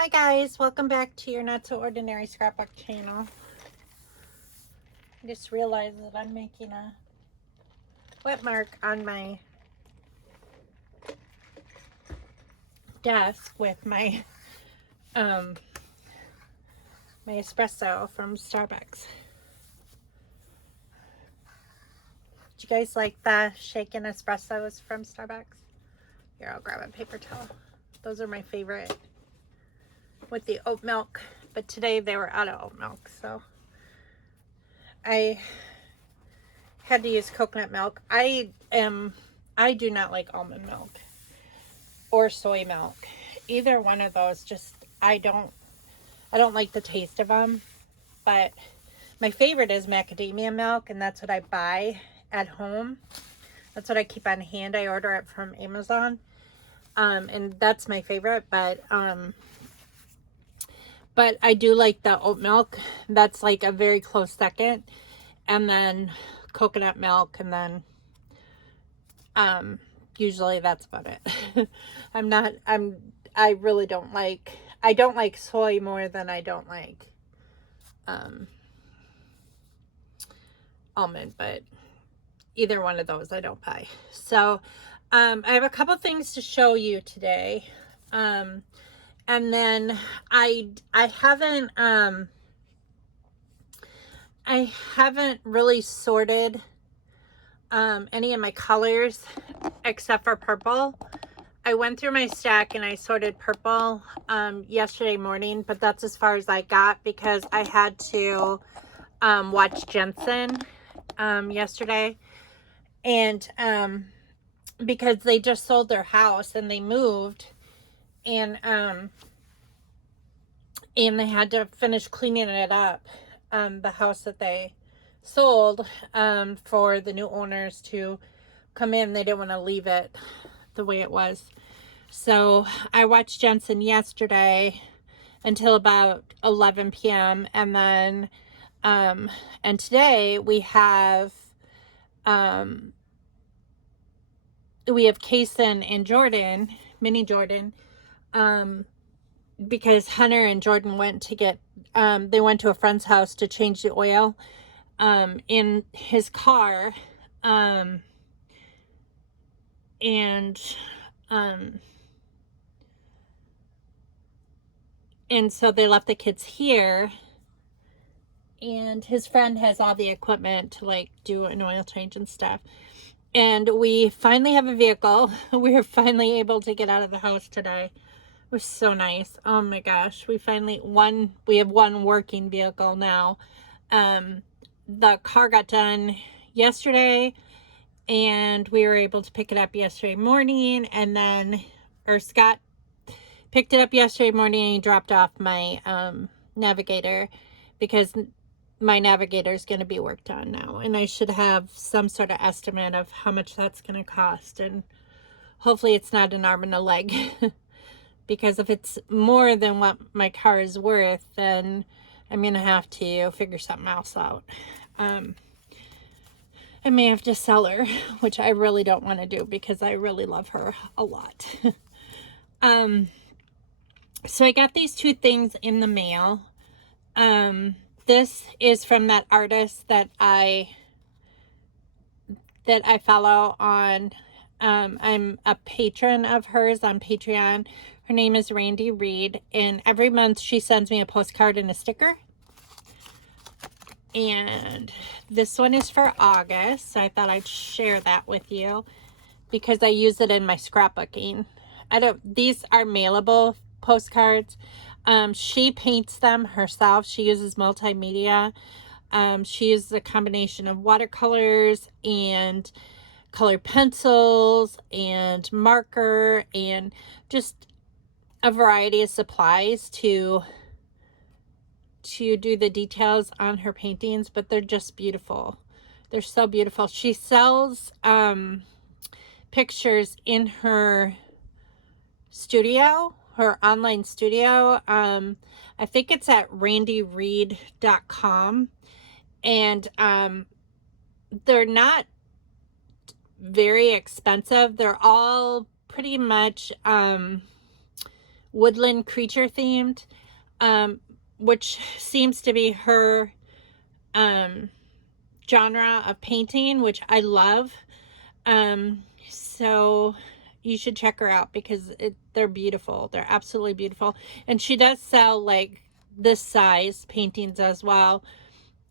Hi guys, welcome back to your Not So Ordinary Scrapbook channel. I just realized that I'm making a wet mark on my desk with my my espresso from Starbucks. Do you guys like the shaken espressos from Starbucks? Here, I'll grab a paper towel. Those are my favorite with the oat milk, but today they were out of oat milk, so I had to use coconut milk. I do not like almond milk or soy milk. Either one of those, just I don't like the taste of them. But my favorite is macadamia milk, and that's what I buy at home. That's what I keep on hand. I order it from Amazon. And that's my favorite, but I do like the oat milk. That's like a very close second. And then coconut milk, and then usually that's about it. I really don't like, I don't like soy more than I don't like almond, but either one of those I don't buy. So I have a couple things to show you today. And then I haven't really sorted any of my colors except for purple. I went through my stack and I sorted purple yesterday morning, but that's as far as I got because I had to watch Jensen yesterday, and because they just sold their house and they moved, and they had to finish cleaning it up, the house that they sold, for the new owners to come in. They didn't want to leave it the way it was. So I watched Jensen yesterday until about 11 p.m. And then, and today we have Kason and Jordan, mini Jordan, because Hunter and Jordan went to get, they went to a friend's house to change the oil in his car, and so they left the kids here, and his friend has all the equipment to like do an oil change and stuff. And we finally have a vehicle. We were finally able to get out of the house today. It was so nice. Oh my gosh. We have one working vehicle now. The car got done yesterday, and we were able to pick it up yesterday morning, and then, Scott picked it up yesterday morning and he dropped off my navigator, because my navigator is going to be worked on now, and I should have some sort of estimate of how much that's going to cost, and hopefully it's not an arm and a leg because if it's more than what my car is worth, then I'm going to have to figure something else out. I may have to sell her, which I really don't want to do because I really love her a lot. So I got these two things in the mail. This is from that artist that I follow on, I'm a patron of hers on Patreon. Her name is Randy Reed, and every month she sends me a postcard and a sticker. And this one is for August, so I thought I'd share that with you because I use it in my scrapbooking. These are mailable postcards. She paints them herself. She uses multimedia. She uses a combination of watercolors and colored pencils and marker and just a variety of supplies to do the details on her paintings, but they're just beautiful. They're so beautiful. She sells pictures in her studio, her online studio. I think it's at randyreed.com, and they're not very expensive. They're all pretty much woodland creature themed, which seems to be her genre of painting, which I love. So you should check her out because they're beautiful. They're absolutely beautiful. And she does sell like this size paintings as well,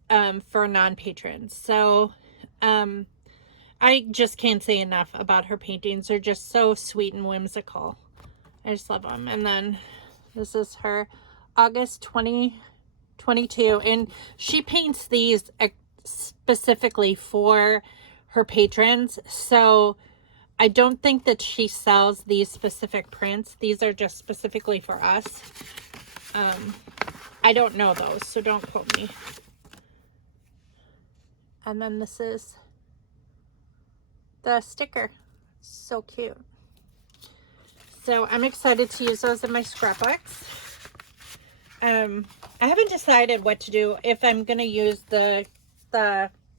for non-patrons. So, I just can't say enough about her paintings. They're just so sweet and whimsical. I just love them. And then this is her August 2022. And she paints these specifically for her patrons. So I don't think that she sells these specific prints. These are just specifically for us. I don't know those, so don't quote me. And then this is the sticker. So cute. So I'm excited to use those in my scrapbooks. I haven't decided what to do, if I'm going to use the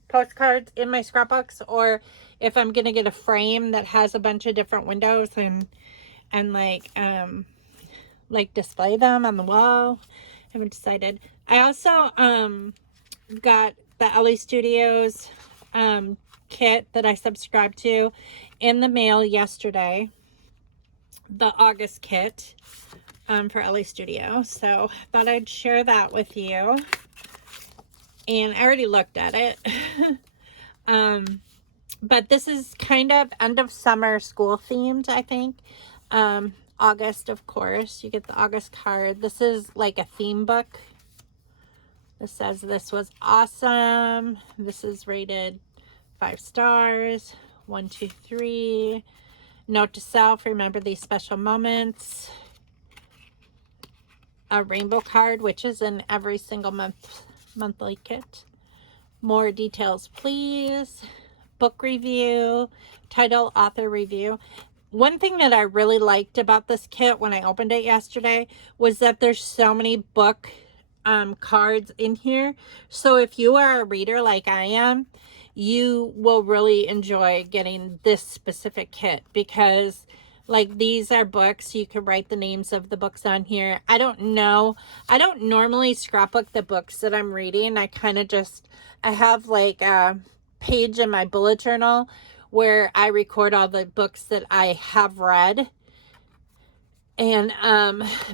postcards in my scrapbooks, or if I'm going to get a frame that has a bunch of different windows and like display them on the wall. I haven't decided. I also got the Elle Studios kit that I subscribed to in the mail yesterday, the August kit for Elle Studio. So I thought I'd share that with you. And I already looked at it. But this is kind of end of summer school themed, I think. August, of course. You get the August card. This is like a theme book. This says this was awesome. This is rated 5 stars. 1, 2, 3. Note to self, remember these special moments. A rainbow card, which is in every single monthly kit. More details, please. Book review, title, author review. One thing that I really liked about this kit when I opened it yesterday was that there's so many book cards in here. So if you are a reader like I am, you will really enjoy getting this specific kit, because like these are books. You can write the names of the books on here. I don't normally scrapbook the books that I'm reading. I have like a page in my bullet journal where I record all the books that I have read. And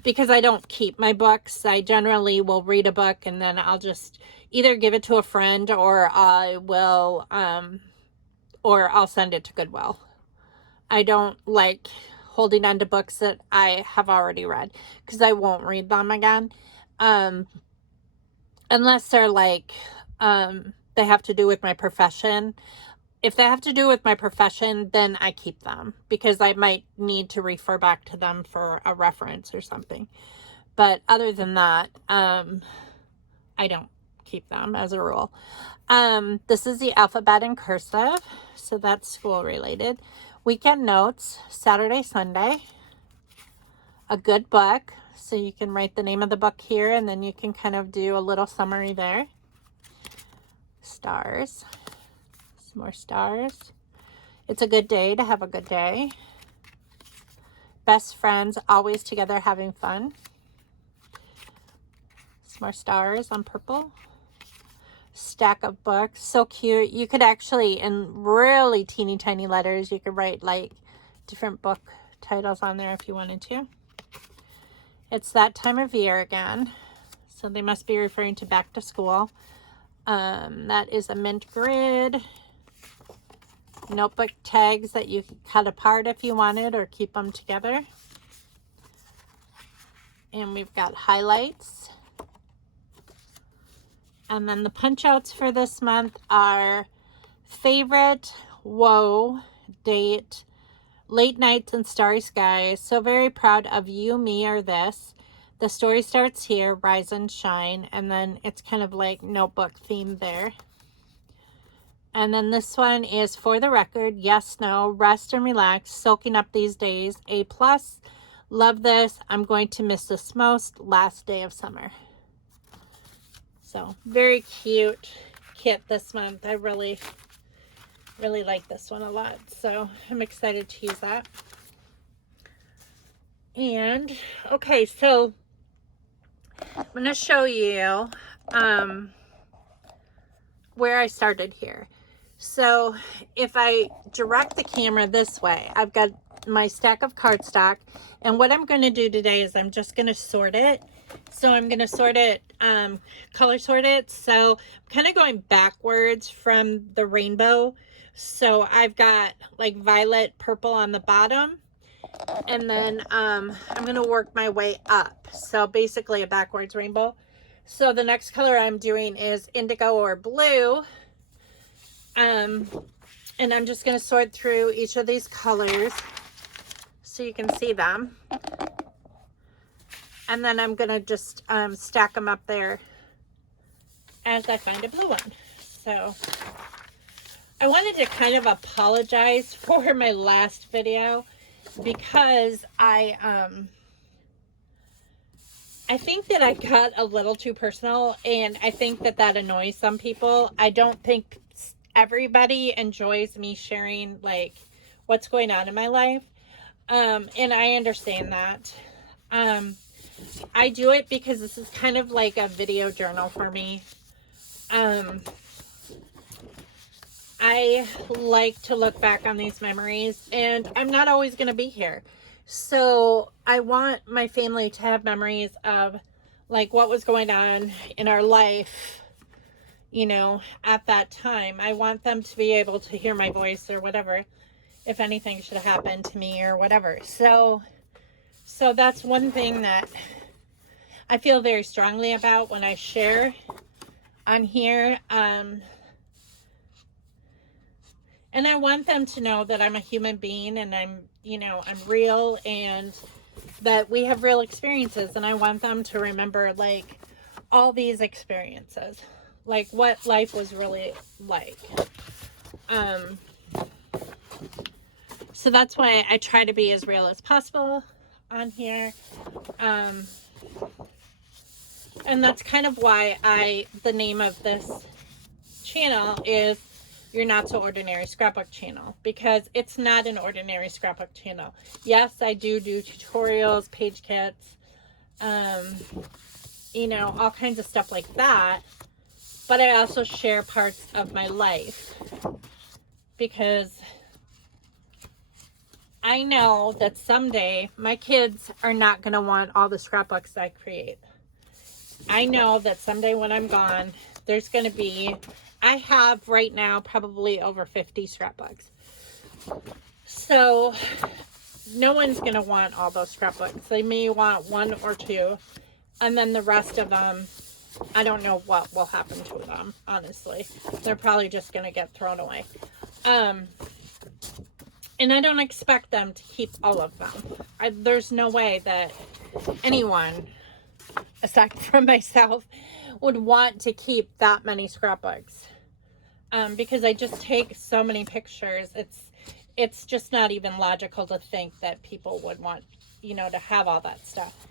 because I don't keep my books, I generally will read a book and then I'll just either give it to a friend, or I will or I'll send it to Goodwill. I don't like holding on to books that I have already read, because I won't read them again, unless they're like they have to do with my profession. If they have to do with my profession, then I keep them, because I might need to refer back to them for a reference or something. But other than that, I don't keep them as a rule. This is the alphabet in cursive, so that's school related. Weekend notes, Saturday, Sunday. A good book, so you can write the name of the book here, and then you can kind of do a little summary there. Stars. More stars. It's a good day to have a good day. Best friends, always together having fun. Some more stars on purple. Stack of books. So cute. You could actually, in really teeny tiny letters, you could write like different book titles on there if you wanted to. It's that time of year again, so they must be referring to back to school. That is a mint grid. Notebook tags that you can cut apart if you wanted, or keep them together. And we've got highlights. And then the punch outs for this month are favorite, whoa, date, late nights and starry skies. So very proud of you, me, or this. The story starts here, rise and shine. And then it's kind of like notebook themed there. And then this one is for the record, yes, no, rest and relax, soaking up these days, A+. Love this. I'm going to miss this most. Last day of summer. So very cute kit this month. I really like this one a lot. So I'm excited to use that. And, okay, so I'm going to show you where I started here. So if I direct the camera this way, I've got my stack of cardstock, and what I'm going to do today is I'm just going to sort it. So I'm going to sort it, color sort it. So I'm kind of going backwards from the rainbow. So I've got like violet, purple on the bottom, and then I'm going to work my way up. So basically a backwards rainbow. So the next color I'm doing is indigo or blue. And I'm just going to sort through each of these colors so you can see them. And then I'm going to just stack them up there as I find a blue one. So I wanted to kind of apologize for my last video because I think that I got a little too personal, and I think that that annoys some people. I don't think everybody enjoys me sharing like what's going on in my life, and I understand that. I do it because this is kind of like a video journal for me. I like to look back on these memories, and I'm not always going to be here, so I want my family to have memories of like what was going on in our life, you know, at that time. I want them to be able to hear my voice or whatever, if anything should have happened to me or whatever. So that's one thing that I feel very strongly about when I share on here. And I want them to know that I'm a human being, and I'm real, and that we have real experiences. And I want them to remember like all these experiences, like what life was really like. So that's why I try to be as real as possible on here. And that's kind of why the name of this channel is Your Not So Ordinary Scrapbook Channel, because it's not an ordinary scrapbook channel. Yes, I do tutorials, page kits, you know, all kinds of stuff like that. But I also share parts of my life because I know that someday my kids are not going to want all the scrapbooks I create. I know that someday when I'm gone, there's going to be, I have right now probably over 50 scrapbooks. So no one's going to want all those scrapbooks. They may want one or two, and then the rest of them, I don't know what will happen to them, honestly. They're probably just going to get thrown away. And I don't expect them to keep all of them. There's no way that anyone, aside from myself, would want to keep that many scrapbooks. Because I just take so many pictures. It's just not even logical to think that people would want, you know, to have all that stuff.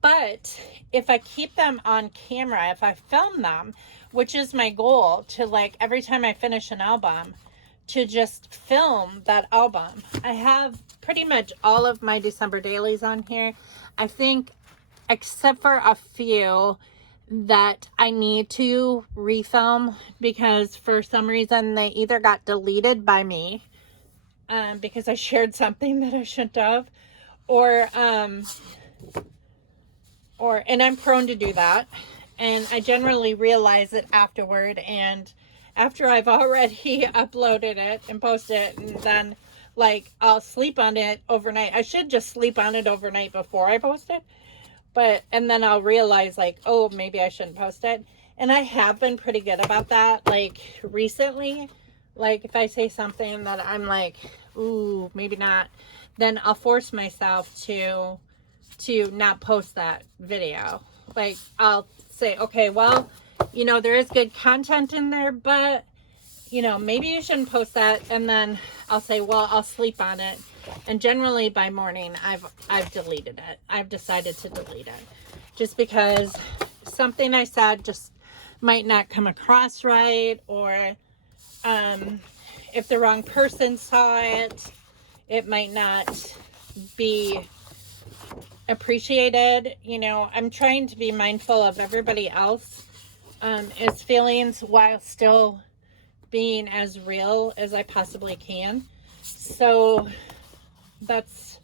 But if I keep them on camera, if I film them, which is my goal, to like every time I finish an album, to just film that album. I have pretty much all of my December dailies on here. I think, except for a few that I need to refilm because for some reason they either got deleted by me because I shared something that I shouldn't have, or and I'm prone to do that, and I generally realize it afterward, and after I've already uploaded it and posted it, and then like I'll sleep on it overnight. I should just sleep on it overnight before I post it, and then I'll realize like, oh, maybe I shouldn't post it. And I have been pretty good about that, like recently. Like if I say something that I'm like, ooh, maybe not, then I'll force myself to not post that video. Like I'll say, okay, well, you know, there is good content in there, but you know, maybe you shouldn't post that. And then I'll say, well, I'll sleep on it. And generally by morning, I've deleted it. I've decided to delete it just because something I said just might not come across right, or if the wrong person saw it, it might not be appreciated. I'm trying to be mindful of everybody else, its feelings, while still being as real as I possibly can. So that's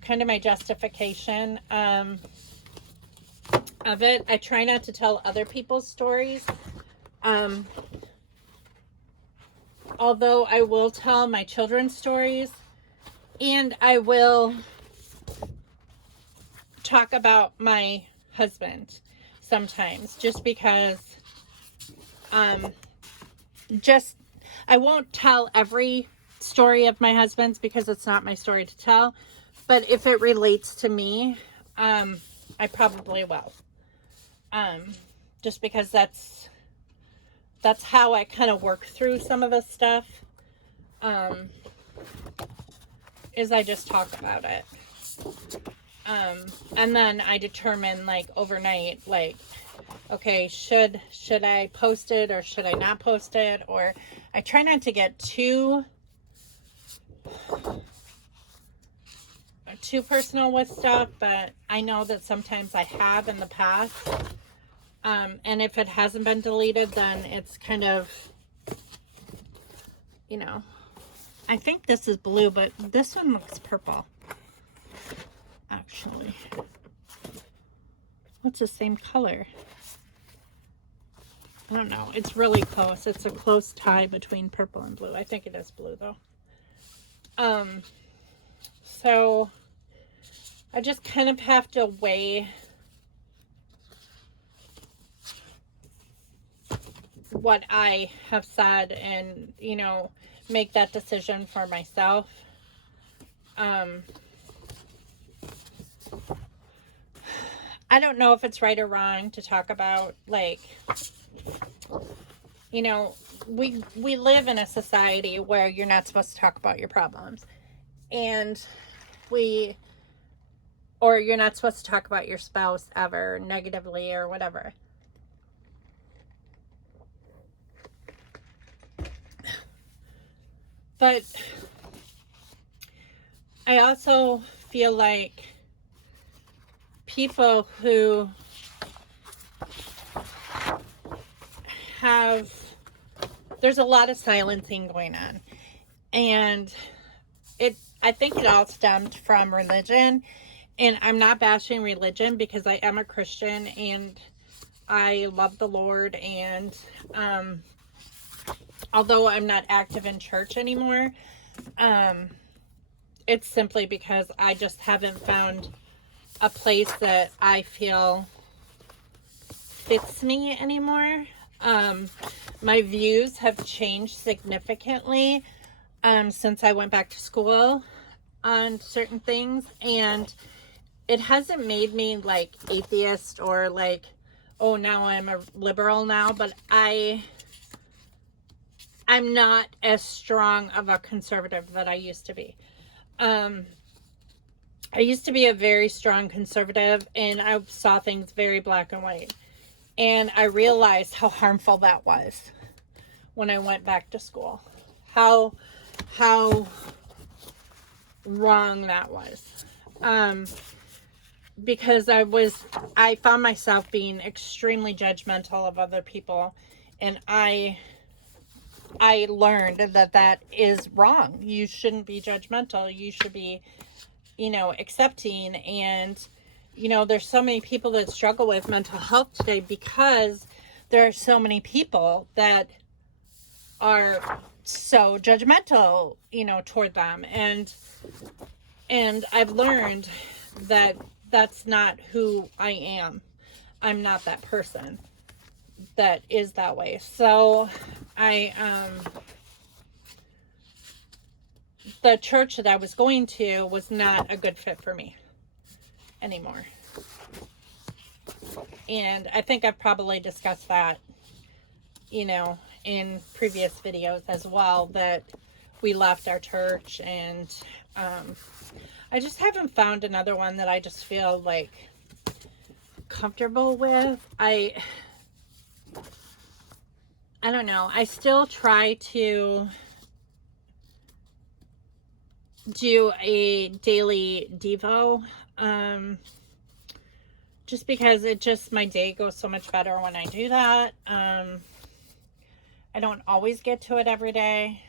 kind of my justification of it. I try not to tell other people's stories. Although I will tell my children's stories, and I will talk about my husband sometimes, just because I won't tell every story of my husband's because it's not my story to tell, but if it relates to me, I probably will, just because that's how I kind of work through some of this stuff, is I just talk about it. And then I determine, like, overnight, like, okay, should I post it or should I not post it? Or I try not to get too personal with stuff, but I know that sometimes I have in the past. And if it hasn't been deleted, then it's kind of, I think this is blue, but this one looks purple. Actually, what's the same color? I don't know. It's really close. It's a close tie between purple and blue. I think it is blue though. So I just kind of have to weigh what I have said and, make that decision for myself. I don't know if it's right or wrong to talk about, like, we live in a society where you're not supposed to talk about your problems, or you're not supposed to talk about your spouse ever negatively or whatever. But I also feel like people who there's a lot of silencing going on, and I think it all stemmed from religion, and I'm not bashing religion because I am a Christian and I love the Lord, and although I'm not active in church anymore, it's simply because I just haven't found a place that I feel fits me anymore. My views have changed significantly since I went back to school on certain things, and it hasn't made me like atheist or like, oh, now I'm a liberal now, but I'm not as strong of a conservative that I used to be. I used to be a very strong conservative, and I saw things very black and white. And I realized how harmful that was when I went back to school. How wrong that was. Because I found myself being extremely judgmental of other people, and I learned that is wrong. You shouldn't be judgmental. You should be, accepting. And, there's so many people that struggle with mental health today because there are so many people that are so judgmental, toward them. And I've learned that that's not who I am. I'm not that person that is that way. So the church that I was going to was not a good fit for me anymore. And I think I've probably discussed that, in previous videos as well, that we left our church, and I just haven't found another one that I just feel like comfortable with. I don't know. I still try to do a daily Devo Just because my day goes so much better when I do that. I don't always get to it every day,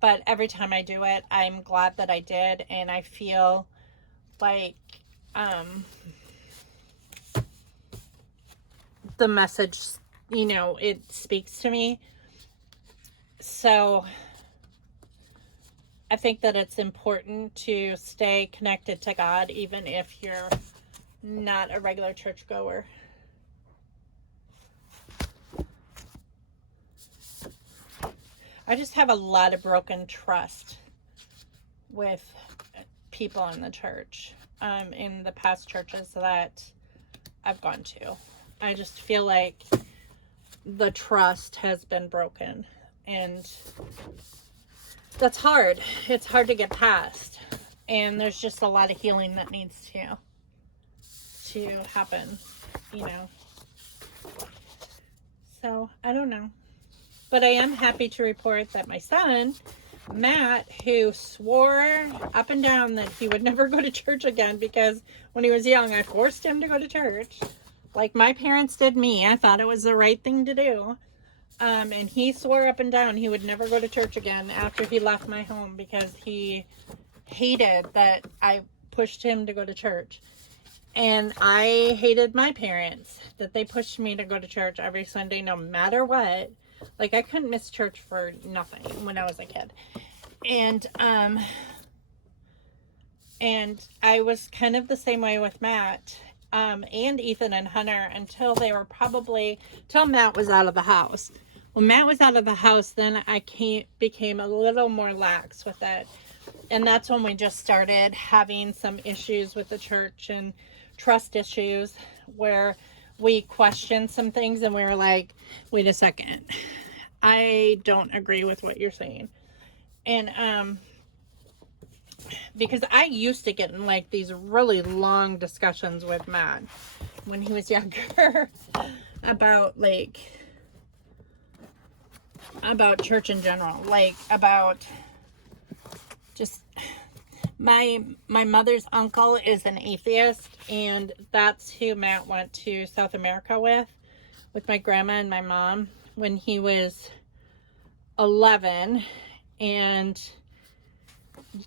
but every time I do it, I'm glad that I did, and I feel like the message, it speaks to me. So I think that it's important to stay connected to God, even if you're not a regular churchgoer. I just have a lot of broken trust with people in the church, in the past churches that I've gone to. I just feel like the trust has been broken, and that's hard. It's hard to get past, and there's just a lot of healing that needs to happen, So, I don't know. But I am happy to report that my son, Matt, who swore up and down that he would never go to church again because when he was young, I forced him to go to church. Like my parents did me. I thought it was the right thing to do. And he swore up and down he would never go to church again after he left my home because he hated that I pushed him to go to church. And I hated my parents that they pushed me to go to church every Sunday no matter what. Like I couldn't miss church for nothing when I was a kid. And I was kind of the same way with Matt, and Ethan and Hunter until Matt was out of the house. When Matt was out of the house, then I became a little more lax with it. And that's when we just started having some issues with the church and trust issues where we questioned some things and we were like, wait a second, I don't agree with what you're saying. And because I used to get in like these really long discussions with Matt when he was younger about church in general, like about just my mother's uncle is an atheist, and that's who Matt went to South America with my grandma and my mom when he was 11, and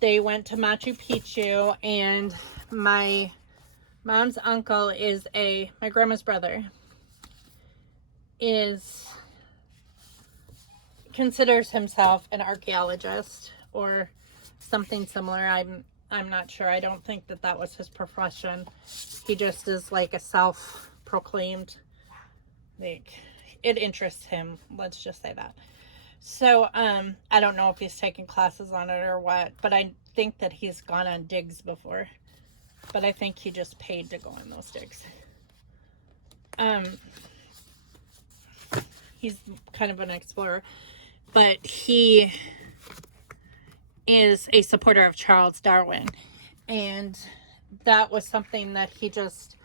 they went to Machu Picchu, and my mom's uncle my grandma's brother considers himself an archaeologist or something similar. I'm not sure. I don't think that was his profession. He just is like a self-proclaimed, like, it interests him. Let's just say that. So, I don't know if he's taken classes on it or what, but I think that he's gone on digs before. But I think he just paid to go on those digs. He's kind of an explorer, but he is a supporter of Charles Darwin, and that was something that he just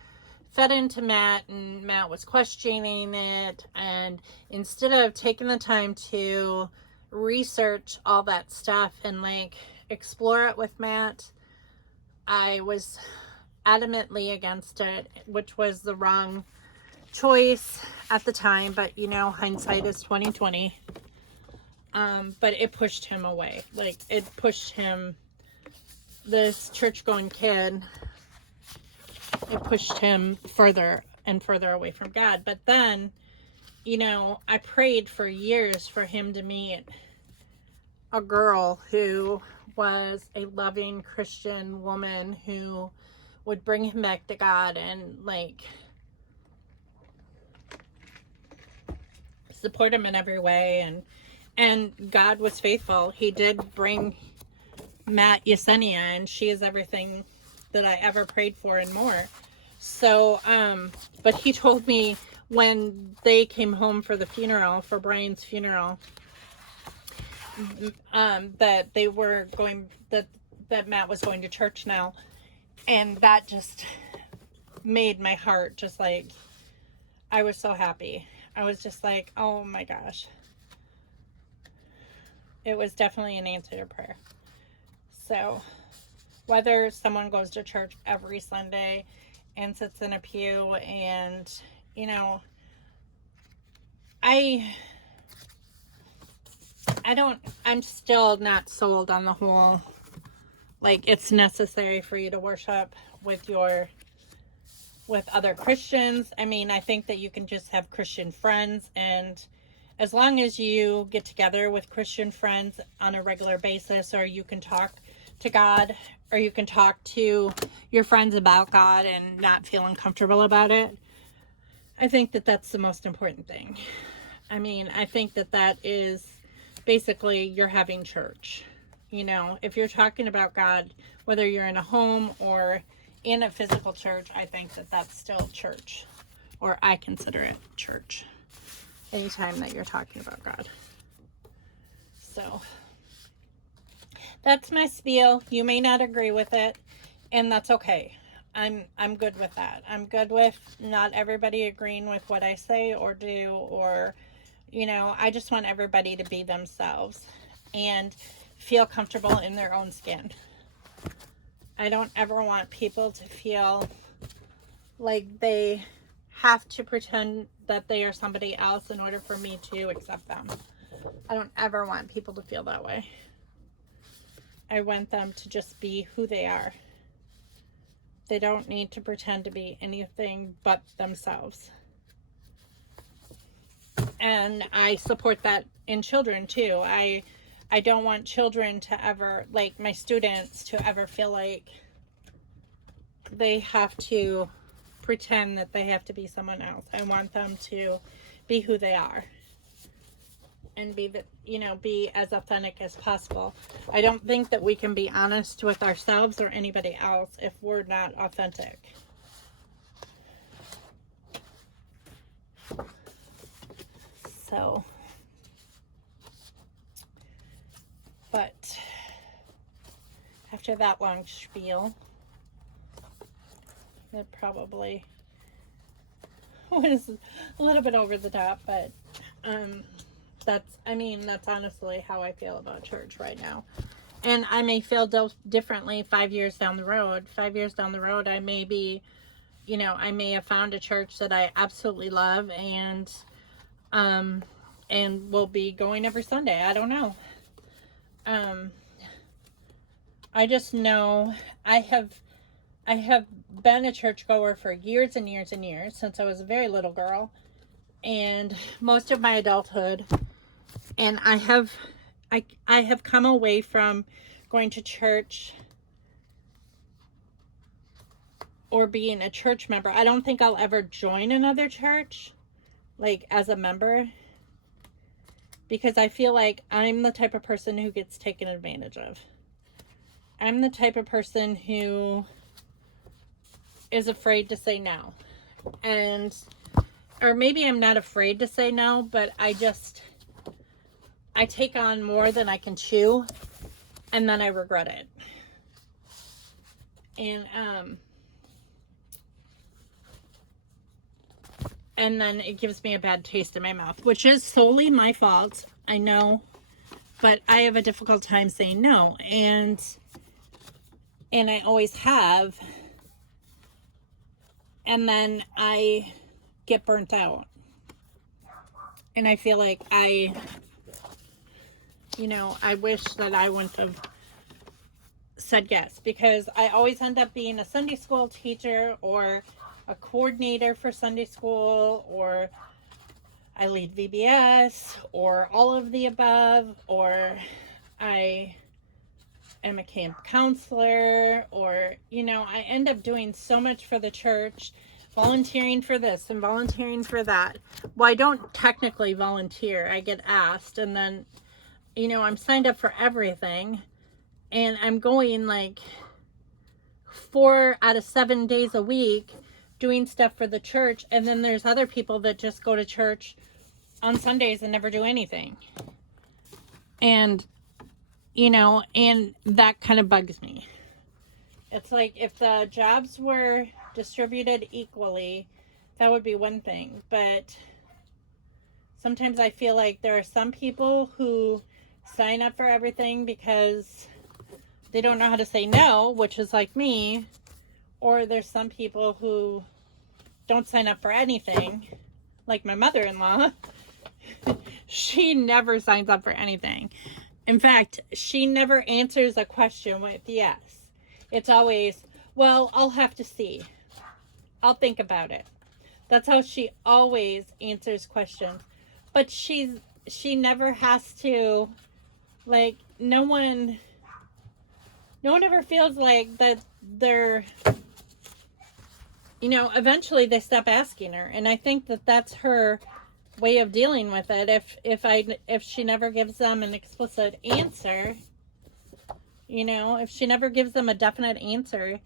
fed into Matt, and Matt was questioning it, and instead of taking the time to research all that stuff and like explore it with Matt, I was adamantly against it, which was the wrong choice at the time, but hindsight is 2020. But it pushed him away. Like, it pushed him, this church-going kid, it pushed him further and further away from God. But then, I prayed for years for him to meet a girl who was a loving Christian woman who would bring him back to God and, like, support him in every way. And God was faithful. He did bring Matt Yesenia, and she is everything that I ever prayed for and more. So, but he told me when they came home for the funeral, for Brian's funeral, that they were going, that Matt was going to church now. And that just made my heart just like, I was so happy. I was just like, oh my gosh. It was definitely an answer to prayer. So whether someone goes to church every Sunday and sits in a pew, and, you know, I'm still not sold on the whole, like, it's necessary for you to worship with other Christians. I mean, I think that you can just have Christian friends, and as long as you get together with Christian friends on a regular basis, or you can talk to God, or you can talk to your friends about God and not feel uncomfortable about it, I think that that's the most important thing. I mean, I think that that is basically you're having church. You know, if you're talking about God, whether you're in a home or in a physical church, I think that that's still church, or I consider it church anytime that you're talking about God. So that's my spiel. You may not agree with it, and that's okay. I'm good with that. I'm good with not everybody agreeing with what I say or do, or, you know, I just want everybody to be themselves and feel comfortable in their own skin. I don't ever want people to feel like they have to pretend that they are somebody else in order for me to accept them. I don't ever want people to feel that way. I want them to just be who they are. They don't need to pretend to be anything but themselves. And I support that in children too. I don't want children to ever, like my students, to ever feel like they have to pretend that they have to be someone else. I want them to be who they are and be as authentic as possible. I don't think that we can be honest with ourselves or anybody else if we're not authentic. So, but after that long spiel, that probably was a little bit over the top, but that's honestly how I feel about church right now. And I may feel differently 5 years down the road. 5 years down the road, I may be, I may have found a church that I absolutely love and will be going every Sunday. I don't know. I just know I have been a churchgoer for years and years and years, since I was a very little girl, and most of my adulthood. And I have come away from going to church or being a church member. I don't think I'll ever join another church, like as a member, because I feel like I'm the type of person who gets taken advantage of. I'm the type of person who is afraid to say no. Or maybe I'm not afraid to say no, but I take on more than I can chew, and then I regret it. And then it gives me a bad taste in my mouth, which is solely my fault, I know, but I have a difficult time saying no, and I always have, and then I get burnt out, and I feel like I wish that I wouldn't have said yes, because I always end up being a Sunday school teacher or a coordinator for Sunday school, or I lead VBS, or all of the above, or I am a camp counselor, or, I end up doing so much for the church, volunteering for this and volunteering for that. Well, I don't technically volunteer. I get asked, and then, I'm signed up for everything, and I'm going like 4 out of 7 days a week doing stuff for the church, and then there's other people that just go to church on Sundays and never do anything. And and that kind of bugs me. It's like, if the jobs were distributed equally, that would be one thing. But sometimes I feel like there are some people who sign up for everything because they don't know how to say no, which is like me, or there's some people who don't sign up for anything, like my mother-in-law. She never signs up for anything. In fact, she never answers a question with yes. It's always, well, I'll have to see. I'll think about it. That's how she always answers questions. But she never has to, like, no one ever feels like that they're, eventually they stop asking her. And I think that that's her way of dealing with it. If she never gives them an explicit answer, if she never gives them a definite answer,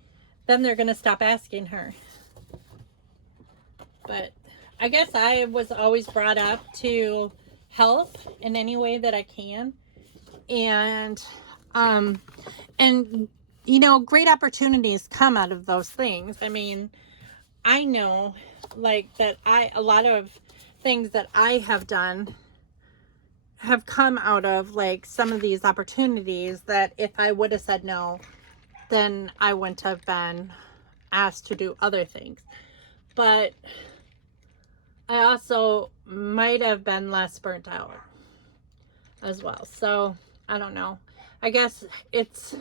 then they're going to stop asking her. But I guess I was always brought up to help in any way that I can. And great opportunities come out of those things. I mean, I know like that a lot of things that I have done have come out of like some of these opportunities that if I would have said no, then I wouldn't have been asked to do other things. But I also might have been less burnt out as well. So I don't know. I guess it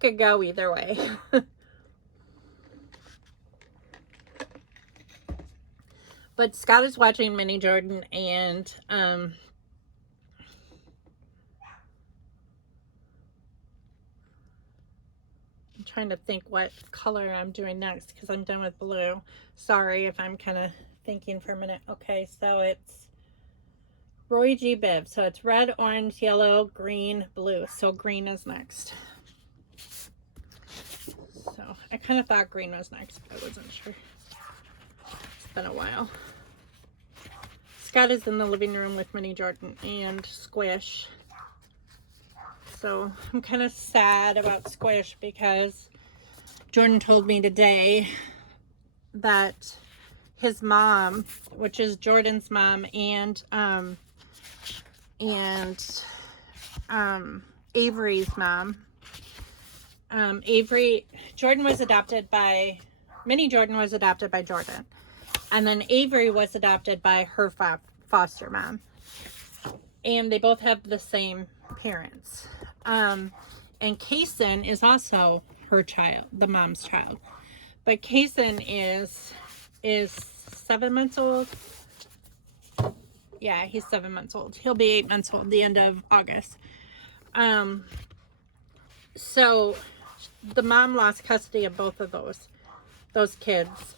could go either way. But Scott is watching Mini Jordan, and I'm trying to think what color I'm doing next because I'm done with blue. Sorry if I'm kind of thinking for a minute. Okay, so it's Roy G. Biv. So it's red, orange, yellow, green, blue. So green is next. So I kind of thought green was next, but I wasn't sure. It's been a while. Scott is in the living room with Mini Jordan and Squish. So I'm kind of sad about Squish because Jordan told me today that his mom, which is Jordan's mom, and Avery's mom. Jordan was adopted by, Mini Jordan was adopted by Jordan. And then Avery was adopted by her foster mom. And they both have the same parents. And Kaysen is also her child, the mom's child. But Kaysen is 7 months old. Yeah, he's 7 months old. He'll be 8 months old the end of August. So the mom lost custody of both of those kids.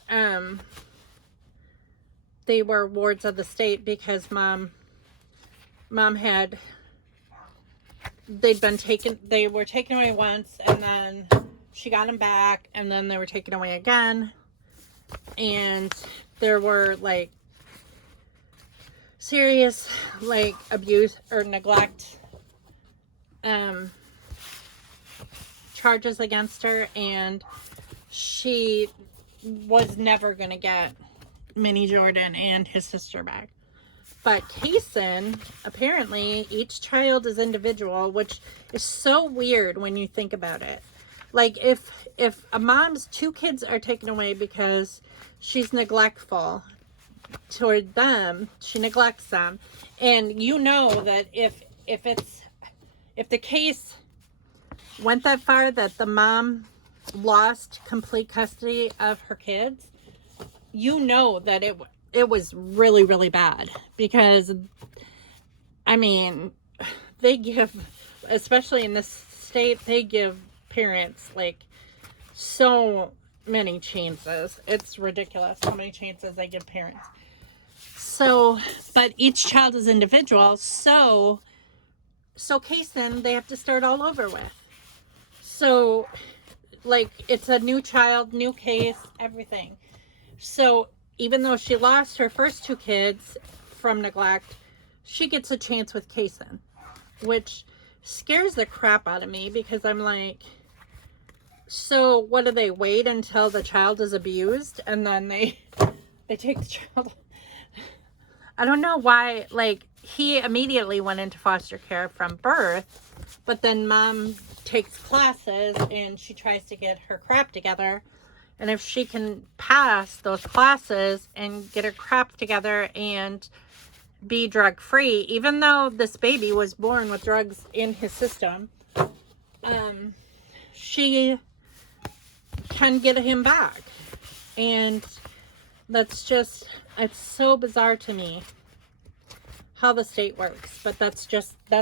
They were wards of the state because mom had, they were taken away once, and then she got them back, and then they were taken away again. And there were like serious like abuse or neglect charges against her, and she was never gonna get Mini Jordan and his sister back. But Kaysen, apparently each child is individual, which is so weird when you think about it. Like if a mom's 2 kids are taken away because she's neglectful toward them, she neglects them, and you know that if the case went that far that the mom lost complete custody of her kids, you know that it was really, really bad. Because I mean, they give, especially in this state, they give parents like so many chances. It's ridiculous how many chances they give parents. So, but each child is individual, so Kaysen, they have to start all over with. So like it's a new child, new case, everything. So even though she lost her first 2 kids from neglect, she gets a chance with Kaysen, which scares the crap out of me because I'm like, so what do they wait until the child is abused and then they take the child? I don't know why, like, he immediately went into foster care from birth, but then mom takes classes and she tries to get her crap together. And if she can pass those classes and get her crap together and be drug free, even though this baby was born with drugs in his system, she can get him back. And that's just, it's so bizarre to me how the state works, but that's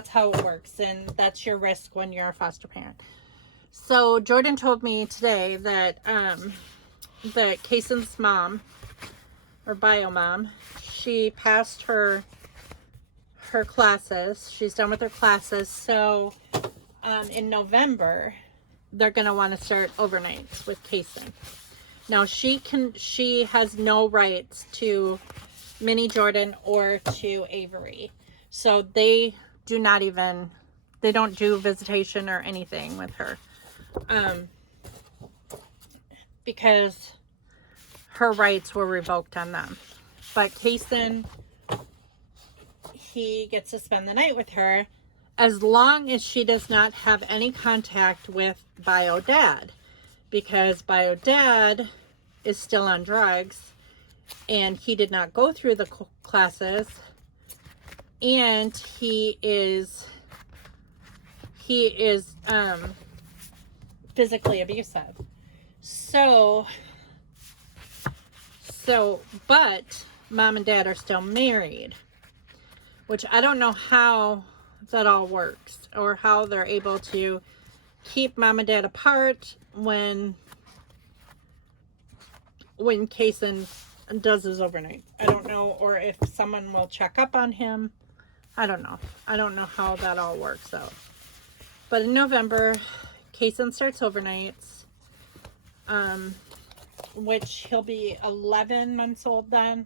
how it works, and that's your risk when you're a foster parent. So Jordan told me today that that Kaysen's mom, or bio mom, she passed her classes. She's done with her classes. So in November, they're gonna want to start overnights with Kaysen. Now she has no rights to Minnie Jordan or to Avery. So they don't do visitation or anything with her. Because her rights were revoked on them. But Kaysen, he gets to spend the night with her as long as she does not have any contact with bio dad. Because bio dad is still on drugs and he did not go through the classes, and he is physically abusive. So but mom and dad are still married, which I don't know how that all works, or how they're able to keep mom and dad apart when Kaysen does his overnight. I don't know, or if someone will check up on him. I don't know. I don't know how that all works out. But in November, Kaysen starts overnights, which he'll be 11 months old then,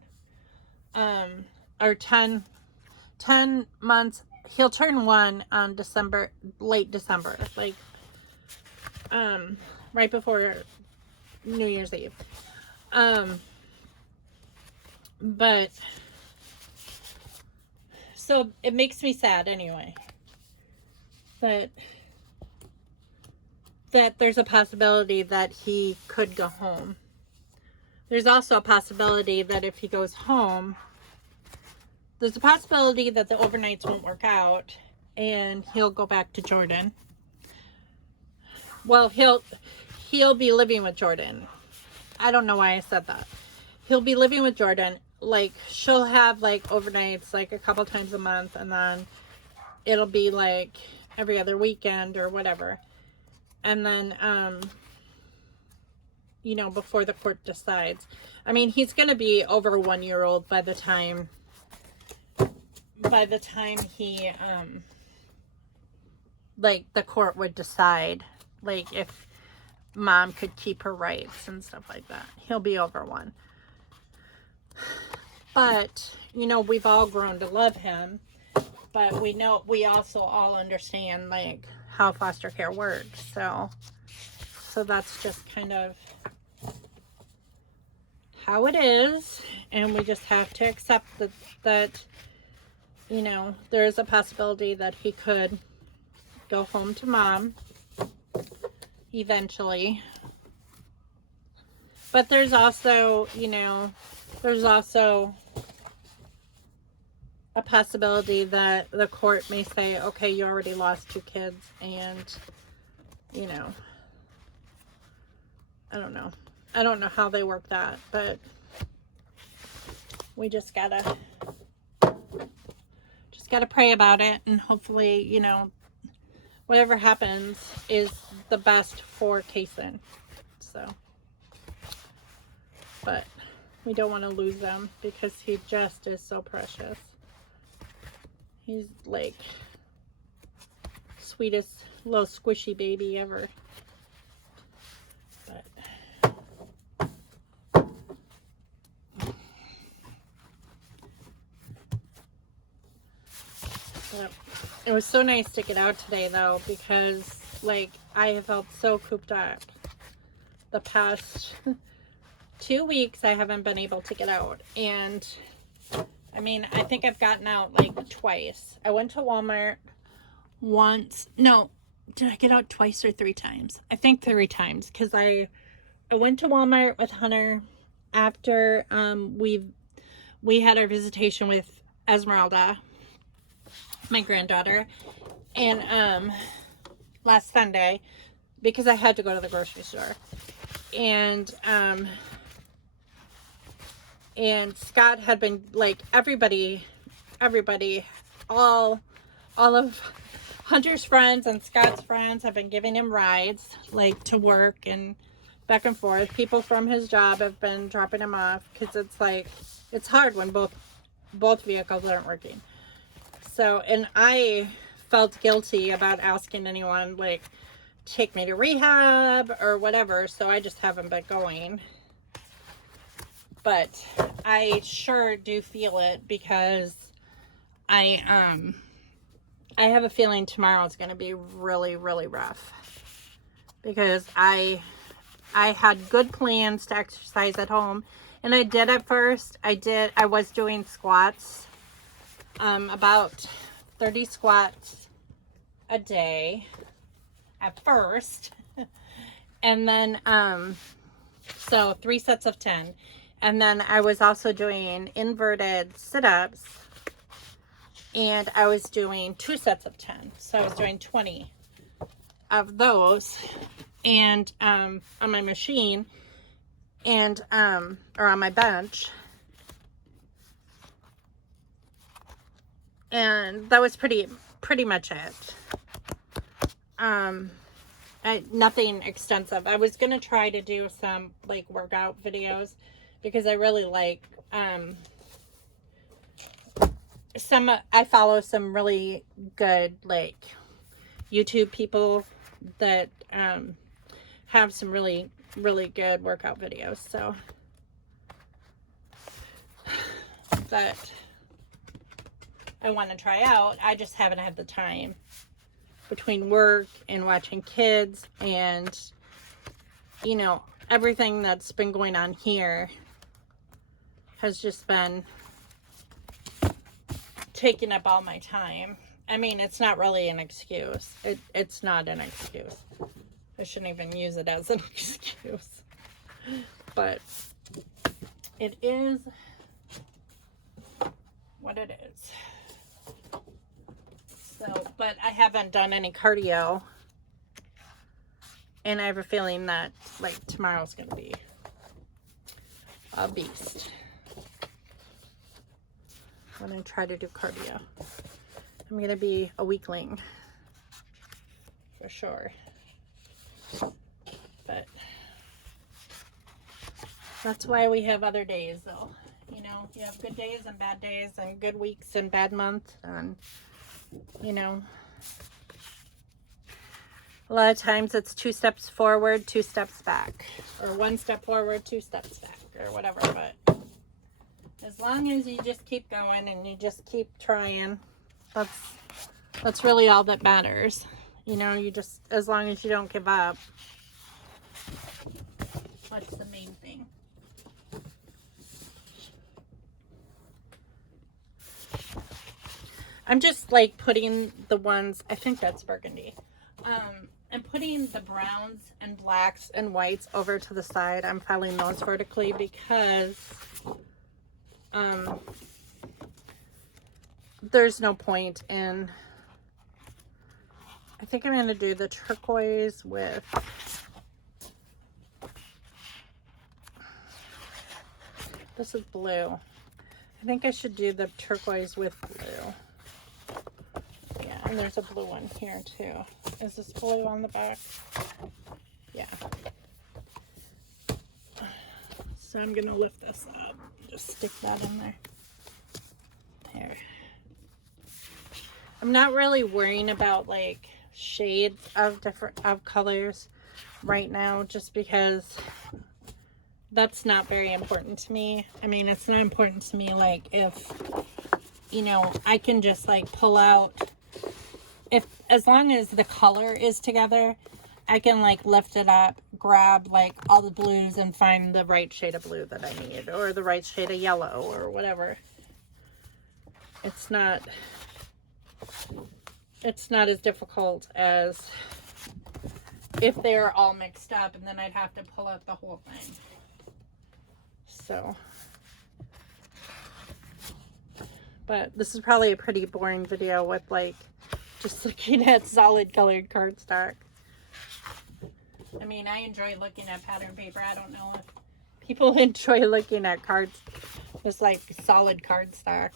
or 10 months. He'll turn 1 on late December, like, right before New Year's Eve. But so it makes me sad anyway that there's a possibility that he could go home. There's also a possibility that if he goes home, there's a possibility that the overnights won't work out and he'll go back to Jordan. Well, he'll be living with Jordan. I don't know why I said that. He'll be living with Jordan. Like, she'll have like overnights like a couple times a month, and then it'll be like every other weekend or whatever. And then before the court decides. I mean, he's going to be over 1 year old by the time he like the court would decide, like, if mom could keep her rights and stuff like that. He'll be over 1. But we've all grown to love him, but we also all understand like how foster care works. So that's just kind of how it is, and we just have to accept that there is a possibility that he could go home to mom eventually. But there's also a possibility that the court may say, okay, you already lost 2 kids, and I don't know how they work that, but we just gotta pray about it, and hopefully whatever happens is the best for Kaysen. So, but we don't want to lose him because he just is so precious. He's like sweetest little squishy baby ever. But it was so nice to get out today though, because like I have felt so cooped up the past 2 weeks. I haven't been able to get out, and I mean, I think I've gotten out like twice. I went to Walmart once. No, did I get out twice or 3 times? I think 3 times, because I went to Walmart with Hunter after we had our visitation with Esmeralda, my granddaughter, and last Sunday, because I had to go to the grocery store. And Scott had been, like, everybody, all of Hunter's friends and Scott's friends have been giving him rides, like, to work and back and forth. People from his job have been dropping him off, because it's like, it's hard when both vehicles aren't working. So, and I felt guilty about asking anyone, like, take me to rehab or whatever, so I just haven't been going. But I sure do feel it, because I have a feeling tomorrow is going to be really, really rough, because I had good plans to exercise at home, and I did at first. I was doing squats, about 30 squats a day at first, and then so 3 sets of 10, and then I was also doing inverted sit-ups, and I was doing 2 sets of 10, so I was doing 20 of those, and on my machine, and or on my bench, and that was pretty much it. Nothing extensive. I was gonna try to do some, like, workout videos, because I really like I follow some really good, like, YouTube people that have some really, really good workout videos, so that I want to try out. I just haven't had the time between work and watching kids and, you know, everything that's been going on here has just been taking up all my time. I mean, it's not really an excuse. It's not an excuse. I shouldn't even use it as an excuse. But it is what it is. So, but I haven't done any cardio. And I have a feeling that, like, tomorrow's going to be a beast when I try to do cardio. I'm going to be a weakling for sure. But that's why we have other days, though. You know, you have good days and bad days, and good weeks and bad months, and, you know, a lot of times it's 2 steps forward, 2 steps back, or 1 step forward, 2 steps back, or whatever. But as long as you just keep going and you just keep trying, that's really all that matters. You know, you just, as long as you don't give up, that's the main thing. I'm just, like, putting the ones, I think that's burgundy. I'm putting the browns and blacks and whites over to the side. I'm filing those vertically because there's no point in, I think I'm going to do the turquoise with, this is blue. I think I should do the turquoise with blue. Yeah, and there's a blue one here too. Is this blue on the back? Yeah. So I'm gonna lift this up. Just stick that in there. There. I'm not really worrying about, like, shades of colors right now, just because that's not very important to me. I mean, it's not important to me, like, if, you know, I can just, like, pull out, as long as the color is together, I can, like, lift it up, grab, like, all the blues and find the right shade of blue that I need, or the right shade of yellow, or whatever. it's not as difficult as if they're all mixed up, and then I'd have to pull out the whole thing. So, but this is probably a pretty boring video with like just looking at solid colored cardstock. I mean, I enjoy looking at pattern paper. I don't know if people enjoy looking at cards, just like solid cardstock.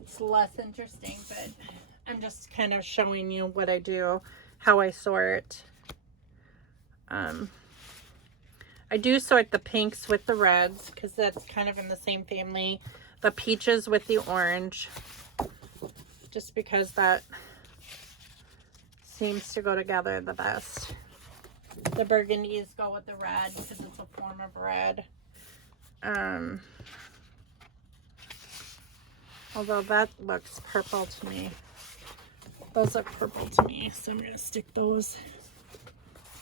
It's less interesting, but I'm just kind of showing you what I do, how I sort. I do sort the pinks with the reds because that's kind of in the same family. The peaches with the orange, just because that seems to go together the best. The burgundies go with the red because it's a form of red. Although that looks purple to me. Those look purple to me, so I'm going to stick those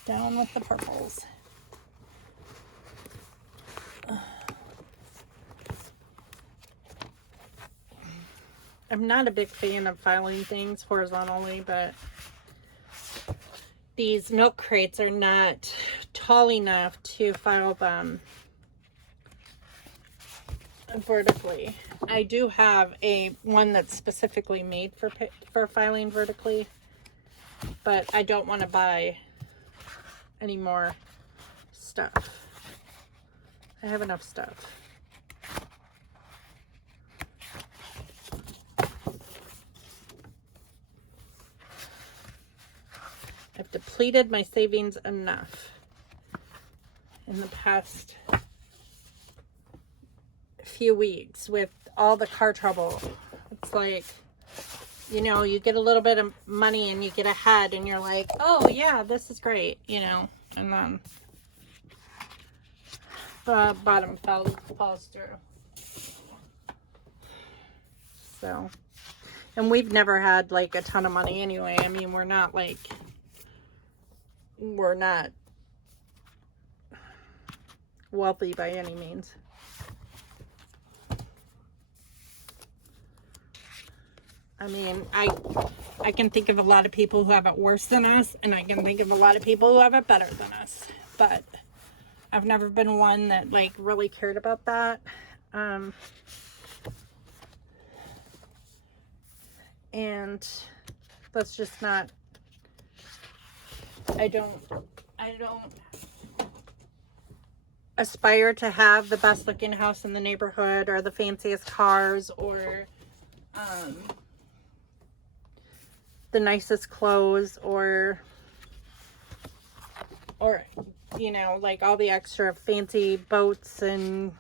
down with the purples. I'm not a big fan of filing things horizontally, but these milk crates are not tall enough to file them vertically. I do have one that's specifically made for filing vertically, but I don't want to buy any more stuff. I have enough stuff. I've depleted my savings enough in the past few weeks with all the car trouble. It's like, you know, you get a little bit of money and you get ahead and you're like, oh yeah, this is great, you know, and then the bottom falls through. So, and we've never had like a ton of money anyway. I mean, we're not wealthy by any means. I mean, I can think of a lot of people who have it worse than us, and I can think of a lot of people who have it better than us, but I've never been one that like really cared about that. And that's just not, I don't aspire to have the best looking house in the neighborhood or the fanciest cars or the nicest clothes or you know, like all the extra fancy boats and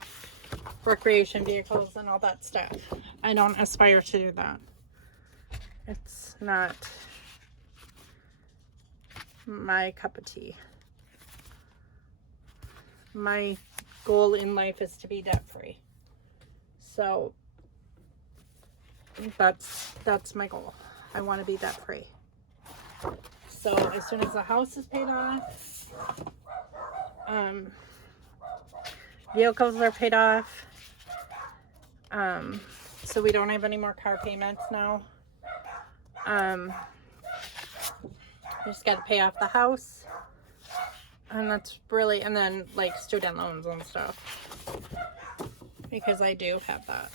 recreation vehicles and all that stuff. I don't aspire to do that. It's not my cup of tea. My goal in life is to be debt free. So that's my goal. I want to be debt free. So as soon as the house is paid off, vehicles are paid off, so we don't have any more car payments now. Just got to pay off the house, and that's really, and then like student loans and stuff, because I do have that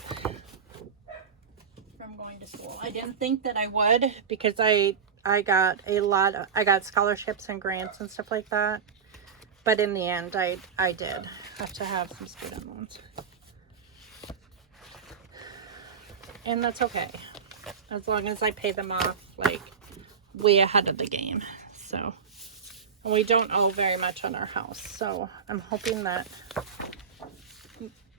from going to school. I didn't think that I would, because I got I got scholarships and grants and stuff like that, but in the end I did have to have some student loans, and that's okay as long as I pay them off like way ahead of the game. So, and we don't owe very much on our house, so I'm hoping that,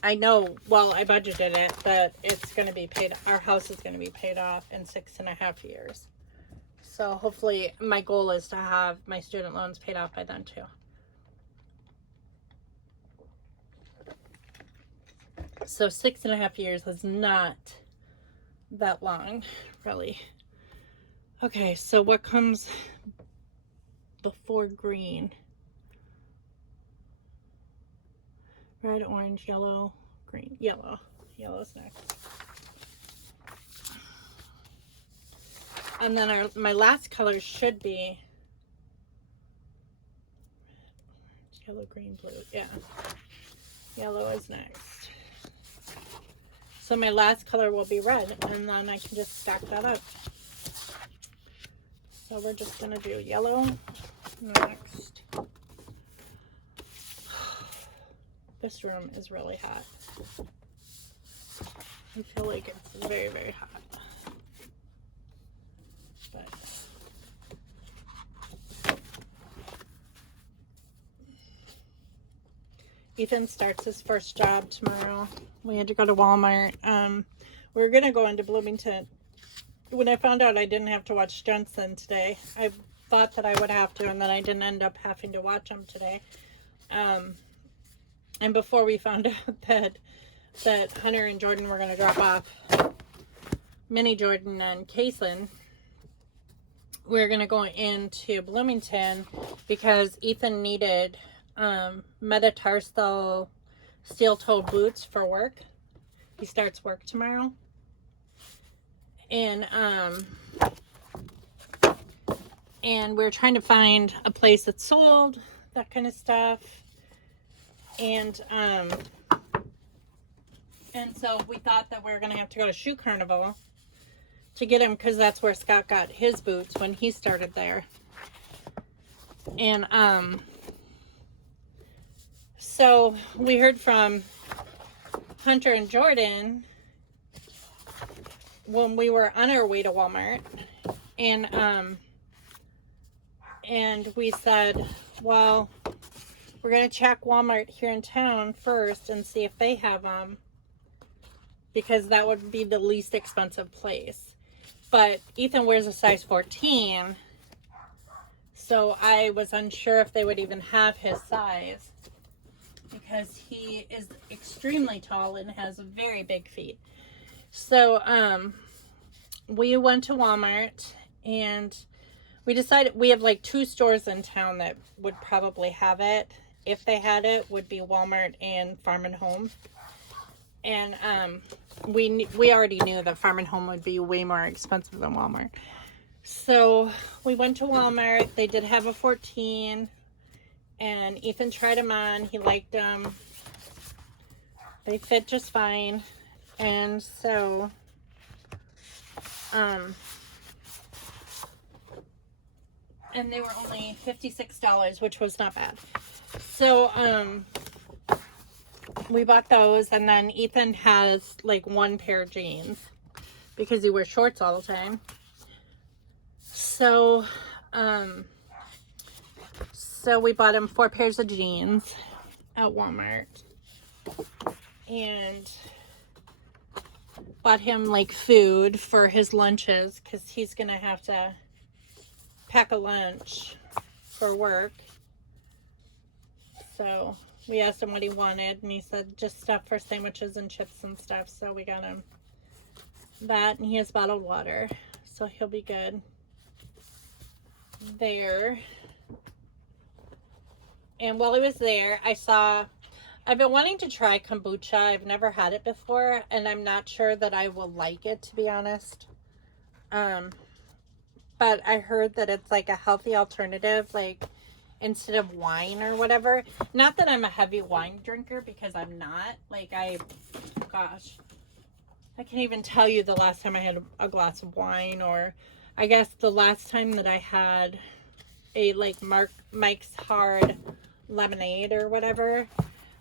I know, well, I budgeted it, that it's going to be paid, our house is going to be paid off in 6.5 years. So hopefully, my goal is to have my student loans paid off by then too. So 6.5 years is not that long, really. Okay, so what comes before green? Red, orange, yellow, green. Yellow. Yellow's next. And then my last color should be yellow, green, blue. Yeah. Yellow is next. So my last color will be red, and then I can just stack that up. So we're just going to do yellow next. This room is really hot. I feel like it's very, very hot. But Ethan starts his first job tomorrow. We had to go to Walmart. We were going to go into Bloomington. When I found out I didn't have to watch Jensen today, I thought that I would have to, and then I didn't end up having to watch him today. And before we found out that Hunter and Jordan were going to drop off Mini Jordan and Kason, we were going to go into Bloomington because Ethan needed metatarsal steel-toed boots for work. He starts work tomorrow. And we're trying to find a place that sold that kind of stuff. And so we thought that we were going to have to go to Shoe Carnival to get him, because that's where Scott got his boots when he started there. And so we heard from Hunter and Jordan when we were on our way to Walmart, and we said, well, we're going to check Walmart here in town first and see if they have them, because that would be the least expensive place. But Ethan wears a size 14, so I was unsure if they would even have his size, because he is extremely tall and has very big feet. So we went to Walmart, and we decided we have like 2 stores in town that would probably have it. If they had it, would be Walmart and Farm and Home. And we already knew that Farm and Home would be way more expensive than Walmart. So we went to Walmart. They did have a 14, and Ethan tried them on. He liked them. They fit just fine. And so and they were only $56, which was not bad. So we bought those, and then Ethan has like 1 pair of jeans because he wears shorts all the time. So so we bought him 4 pairs of jeans at Walmart, and bought him like food for his lunches, because he's gonna have to pack a lunch for work. So we asked him what he wanted, and he said just stuff for sandwiches and chips and stuff. So we got him that, and he has bottled water, so he'll be good there. And while he was there, I've been wanting to try kombucha. I've never had it before, and I'm not sure that I will like it, to be honest. But I heard that it's like a healthy alternative, like instead of wine or whatever. Not that I'm a heavy wine drinker, because I'm not. Like, gosh, I can't even tell you the last time I had a glass of wine, or I guess the last time that I had a like Mike's Hard lemonade or whatever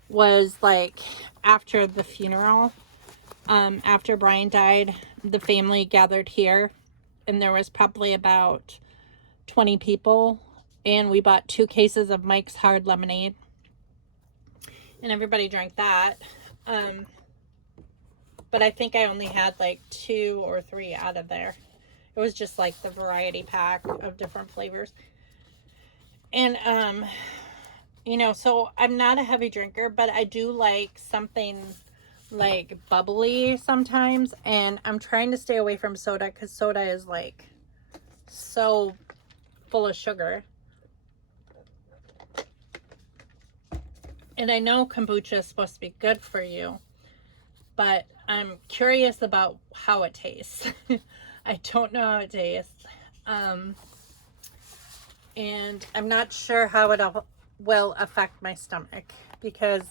was like after the funeral. After Brian died, the family gathered here, and there was probably about 20 people, and we bought 2 cases of Mike's Hard lemonade, and everybody drank that. But I think I only had like 2 or 3 out of there. It was just like the variety pack of different flavors. And you know, so I'm not a heavy drinker, but I do like something like bubbly sometimes, and I'm trying to stay away from soda, because soda is like so full of sugar. And I know kombucha is supposed to be good for you, but I'm curious about how it tastes. I don't know how it tastes. And I'm not sure how it will affect my stomach because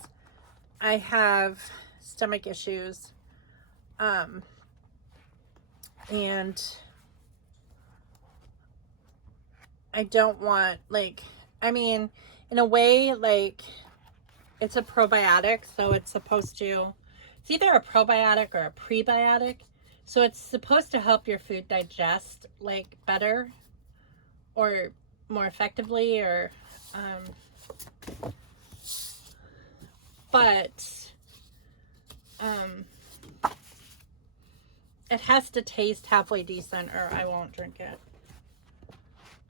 I have stomach issues. And I don't want, like, I mean, in a way, like, it's a probiotic, so it's supposed to, it's either a probiotic or a prebiotic. So it's supposed to help your food digest, like, better or more effectively, or, but, it has to taste halfway decent or I won't drink it.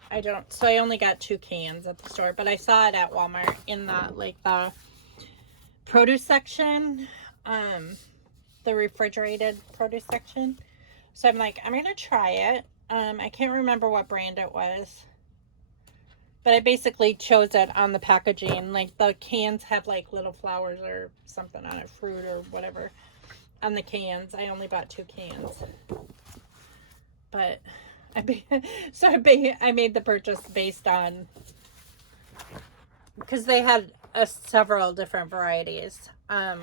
I don't, so I only got 2 cans at the store, but I saw it at Walmart in the, like, the produce section, the refrigerated produce section. So I'm like, I'm gonna try it. I can't remember what brand it was, but I basically chose it on the packaging. Like, the cans have like little flowers or something on it, fruit or whatever on the cans. I only bought 2 cans, but I made the purchase based on, because they had several different varieties of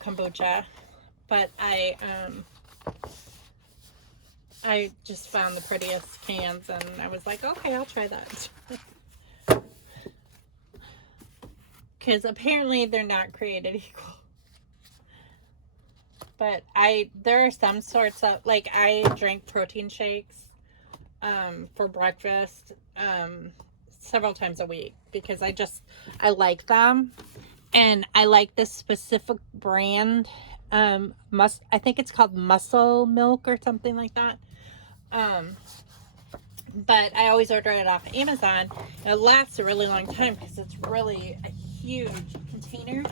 kombucha, but I just found the prettiest cans and I was like, okay, I'll try that. Because apparently they're not created equal. But there are some sorts of, like, I drink protein shakes for breakfast several times a week because I like them. And I like this specific brand. I think it's called Muscle Milk or something like that. But I always order it off Amazon. It lasts a really long time because it's really a huge container.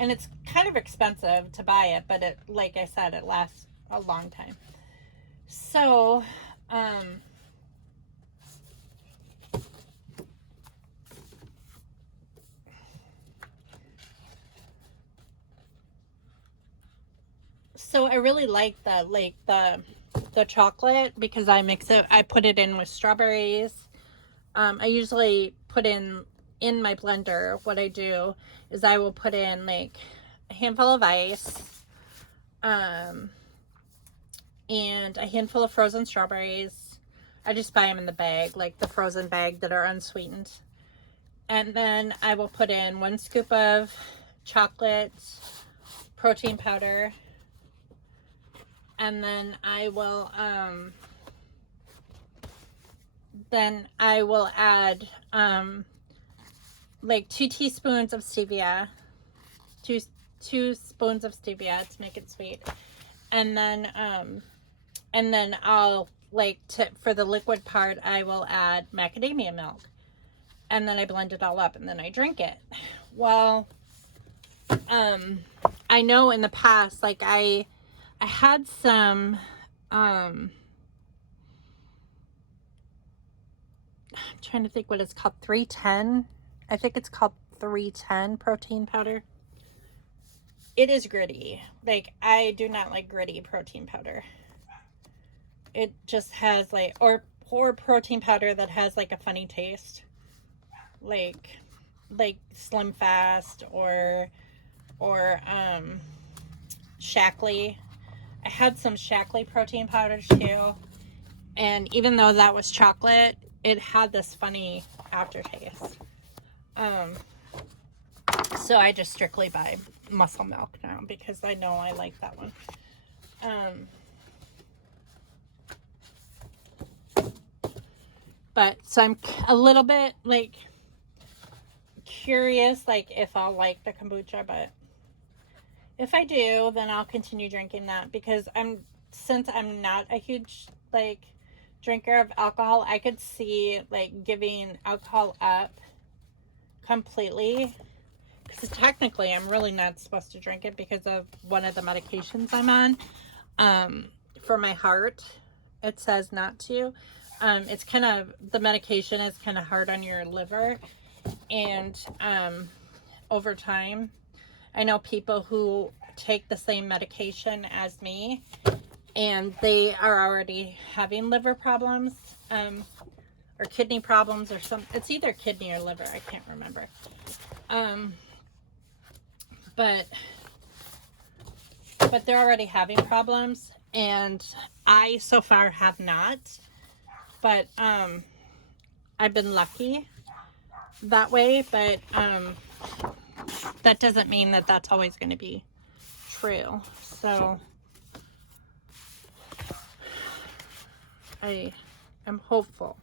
And it's kind of expensive to buy it, but it, like I said, it lasts a long time. So, I really like the chocolate because I mix it, I put it in with strawberries. I usually put in my blender, what I do is I will put in like a handful of ice, and a handful of frozen strawberries. I just buy them in the bag, like the frozen bag that are unsweetened. And then I will put in 1 scoop of chocolate protein powder. And then I will add like 2 teaspoons of stevia, two spoons of stevia to make it sweet. And then I'll, like, for the liquid part, I will add macadamia milk. And then I blend it all up and then I drink it. Well, I know in the past, like, I had some, I'm trying to think what it's called, 310. I think it's called 310 protein powder. It is gritty. Like, I do not like gritty protein powder. It just has like, or protein powder that has like a funny taste. Like Slim Fast or Shaklee. I had some Shaklee protein powders too, and even though that was chocolate, it had this funny aftertaste. So I just strictly buy Muscle Milk now because I know I like that one. But so I'm a little bit like curious, like, if I'll like the kombucha, but if I do, then I'll continue drinking that because since I'm not a huge like drinker of alcohol, I could see like giving alcohol up completely, because technically I'm really not supposed to drink it because of one of the medications I'm on for my heart. It says not to. It's kind of, the medication is kind of hard on your liver, and over time I know people who take the same medication as me, and they are already having liver problems, or kidney problems or something. It's either kidney or liver, I can't remember. But they're already having problems, and I so far have not. But I've been lucky that way, but that doesn't mean that that's always going to be true. So I am hopeful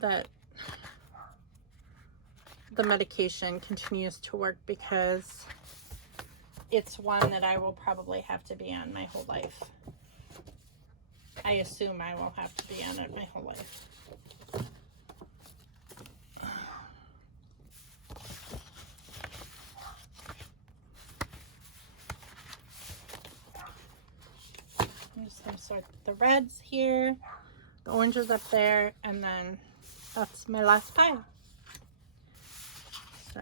that the medication continues to work, because it's one that I will probably have to be on my whole life. I assume I will have to be on it my whole life. I'm just going to sort the reds here, the oranges up there, and then that's my last pile. So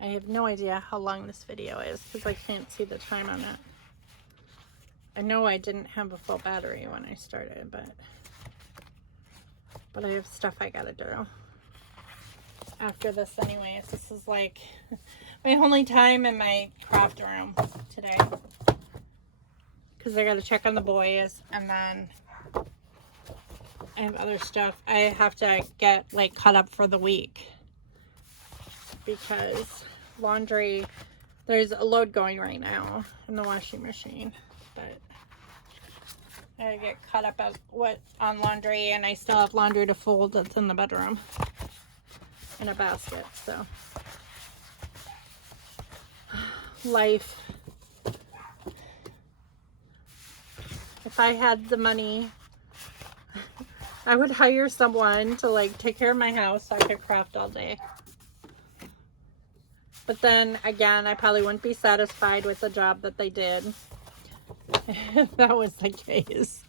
I have no idea how long this video is, because I can't see the time on it. I know I didn't have a full battery when I started, but I have stuff I gotta do after this anyways. This is like my only time in my craft room today, because I gotta check on the boys, and then I have other stuff I have to get like caught up for the week, because laundry, there's a load going right now in the washing machine, but I gotta get caught up on laundry, and I still have laundry to fold that's in the bedroom in a basket. So life. If I had the money, I would hire someone to like take care of my house so I could craft all day. But then again, I probably wouldn't be satisfied with the job that they did. If that was the case,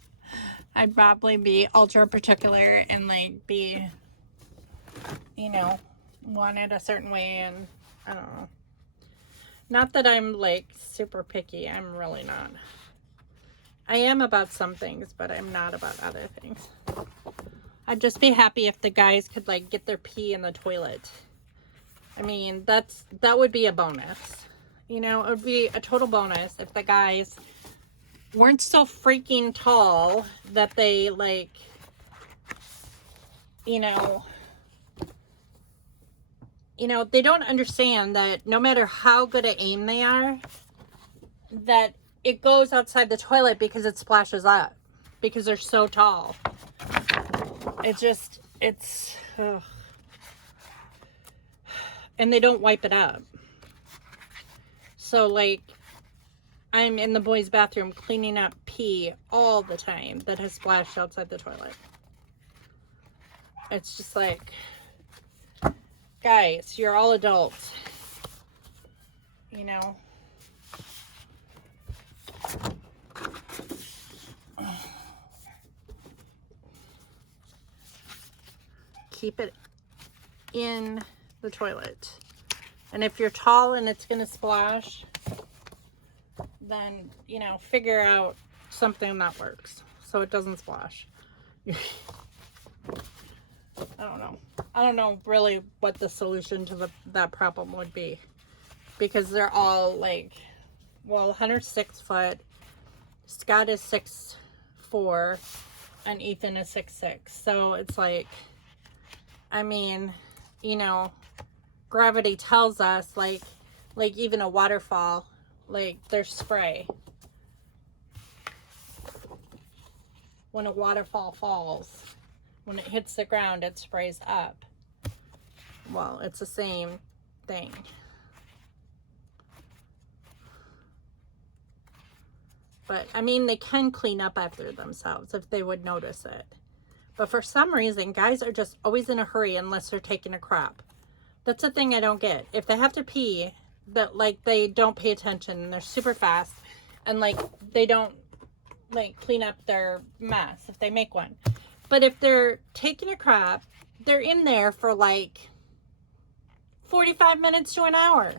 I'd probably be ultra particular and like be, you know, wanted a certain way, and I don't know. Not that I'm like super picky. I'm really not. I am about some things, but I'm not about other things. I'd just be happy if the guys could like get their pee in the toilet. I mean, that would be a bonus. You know, it would be a total bonus if the guys weren't so freaking tall that they like, you know, they don't understand that no matter how good at aim they are, that it goes outside the toilet because it splashes up, because they're so tall. It's ugh. And they don't wipe it up. So like, I'm in the boys' bathroom cleaning up pee all the time that has splashed outside the toilet. It's just like, guys, you're all adults, you know. Keep it in the toilet. And if you're tall and it's gonna splash, then, you know, figure out something that works so it doesn't splash. I don't know really what the solution to that problem would be, because they're all like, well, Hunter's 6 foot, Scott is 6'4", and Ethan is 6'6". So it's like, I mean, you know, gravity tells us like even a waterfall, like there's spray. When a waterfall falls, when it hits the ground, it sprays up. Well, it's the same thing. But I mean, they can clean up after themselves if they would notice it. But for some reason, guys are just always in a hurry unless they're taking a crap. That's the thing I don't get. If they have to pee, that like they don't pay attention and they're super fast, and like they don't like clean up their mess if they make one. But if they're taking a crap, they're in there for like 45 minutes to an hour.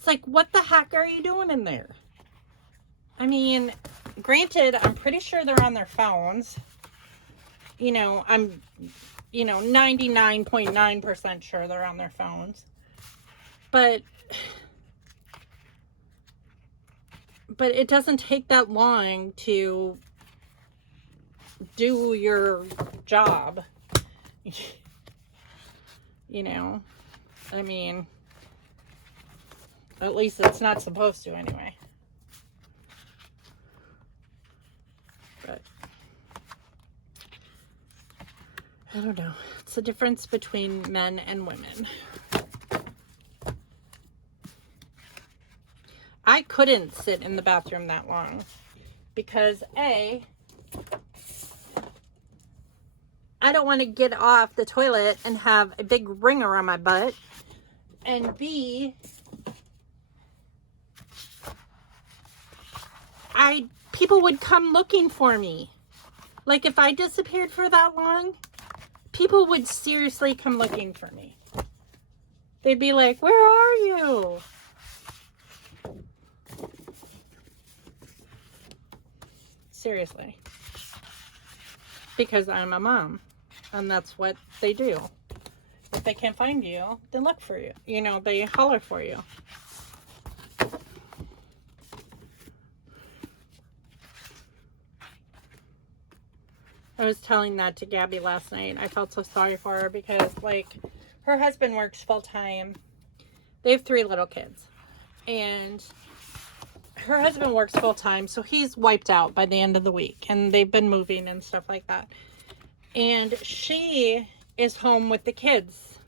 It's like, what the heck are you doing in there? I mean, granted, I'm pretty sure they're on their phones. You know, I'm, 99.9% sure they're on their phones. But it doesn't take that long to do your job. You know, I mean, at least it's not supposed to anyway. But I don't know. It's the difference between men and women. I couldn't sit in the bathroom that long because A, I don't want to get off the toilet and have a big ring around my butt. And B, people would come looking for me. Like, if I disappeared for that long, people would seriously come looking for me. They'd be like, where are you? Seriously. Because I'm a mom. And that's what they do. If they can't find you, they look for you. You know, they holler for you. I was telling that to Gabby last night. I felt so sorry for her because, like, her husband works full time. They have 3 little kids. And her husband works full time, so he's wiped out by the end of the week. And they've been moving and stuff like that. And she is home with the kids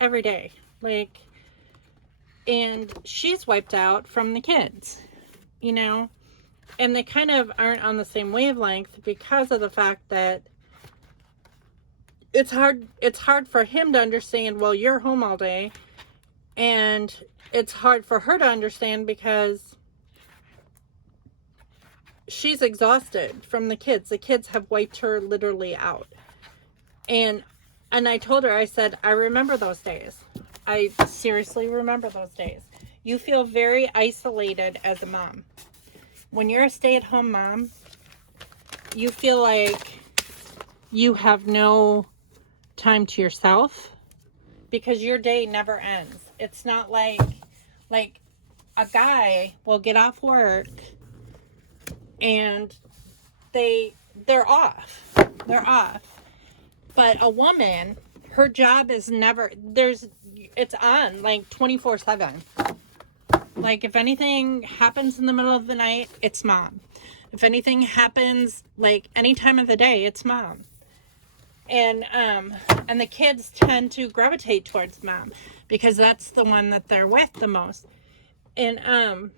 every day. Like, and she's wiped out from the kids, you know? And they kind of aren't on the same wavelength because of the fact that it's hard for him to understand, well, you're home all day. And it's hard for her to understand because she's exhausted from the kids. The kids have wiped her literally out. And I told her, I said, I remember those days. I seriously remember those days. You feel very isolated as a mom. When you're a stay-at-home mom, you feel like you have no time to yourself because your day never ends. It's not like a guy will get off work and they're off. They're off. But a woman, her job is never, it's on like 24/7. Like, if anything happens in the middle of the night, it's mom. If anything happens like any time of the day, it's mom. And the kids tend to gravitate towards mom because that's the one that they're with the most. And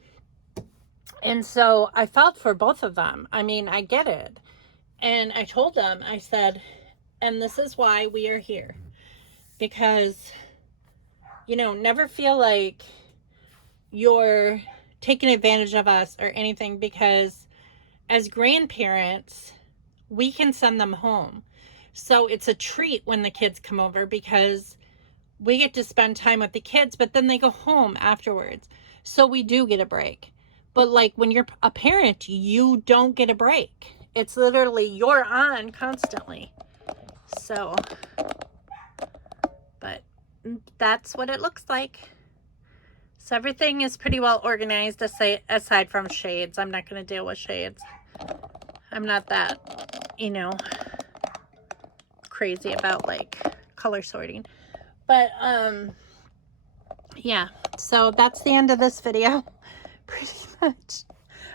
so I felt for both of them. I mean, I get it. And I told them, I said, and this is why we are here. Because, never feel like you're taking advantage of us or anything, because as grandparents, we can send them home. So it's a treat when the kids come over because we get to spend time with the kids, but then they go home afterwards. So we do get a break. But like when you're a parent, you don't get a break. It's literally you're on constantly. So, but that's what it looks like. So everything is pretty well organized aside from shades. I'm not going to deal with shades. I'm not that, crazy about like color sorting. But, yeah. So that's the end of this video. Pretty much.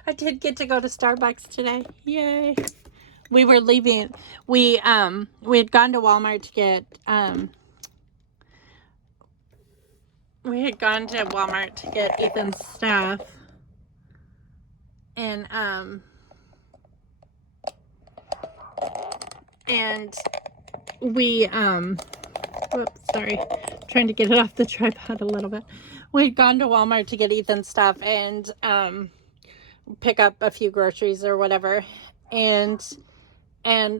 I did get to go to Starbucks today. Yay. We were leaving. We had gone to Walmart to get, Ethan's stuff. And we, whoops, sorry. Trying to get it off the tripod a little bit. We had gone to Walmart to get Ethan's stuff and, pick up a few groceries or whatever. And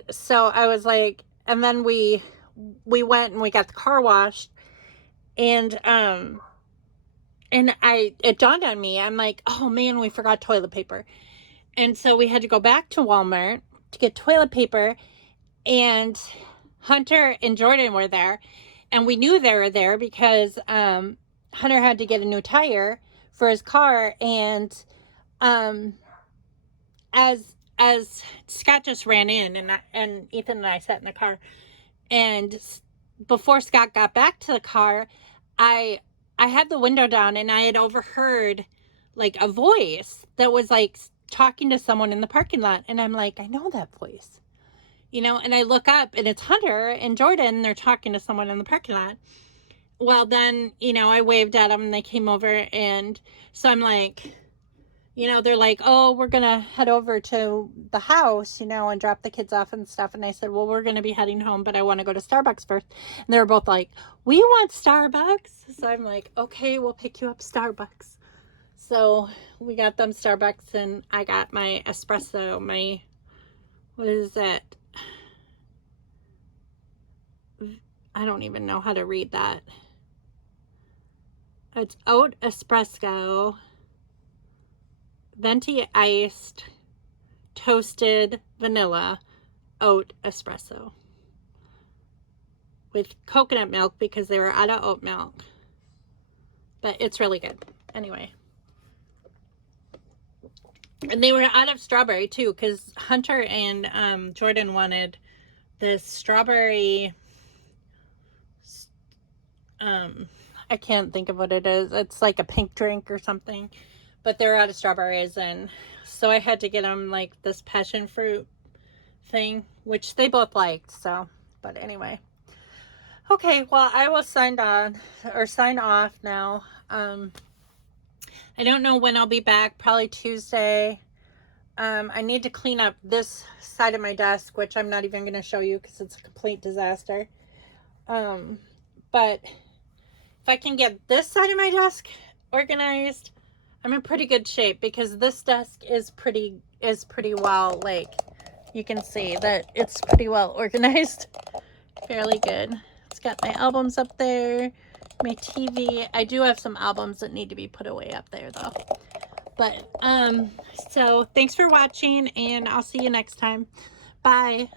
so I was like, and then we went and we got the car washed, and And it dawned on me, I'm like, oh man, we forgot toilet paper. And so we had to go back to Walmart to get toilet paper, and Hunter and Jordan were there, and we knew they were there because Hunter had to get a new tire for his car, and as Scott just ran in, and Ethan and I sat in the car, and before Scott got back to the car, I had the window down, and I had overheard like a voice that was like talking to someone in the parking lot, and I'm like, I know that voice, and I look up, and it's Hunter and Jordan, and they're talking to someone in the parking lot. Well, then, I waved at them, and they came over, and so I'm like, they're like, oh, we're going to head over to the house, and drop the kids off and stuff. And I said, well, we're going to be heading home, but I want to go to Starbucks first. And they were both like, we want Starbucks. So I'm like, okay, we'll pick you up Starbucks. So we got them Starbucks, and I got my espresso, what is that? I don't even know how to read that. It's oat espresso, venti iced, toasted vanilla oat espresso with coconut milk because they were out of oat milk. But it's really good. Anyway. And they were out of strawberry too, because Hunter and Jordan wanted this strawberry, I can't think of what it is. It's like a pink drink or something, but they're out of strawberries, and so I had to get them like this passion fruit thing, which they both liked. So, but anyway, okay, well, I will sign off now. I don't know when I'll be back, probably Tuesday. I need to clean up this side of my desk, which I'm not even going to show you because it's a complete disaster. But if I can get this side of my desk organized, I'm in pretty good shape, because this desk is pretty well, like, you can see that it's pretty well organized. Fairly good. It's got my albums up there, my TV. I do have some albums that need to be put away up there though. But so thanks for watching, and I'll see you next time. Bye.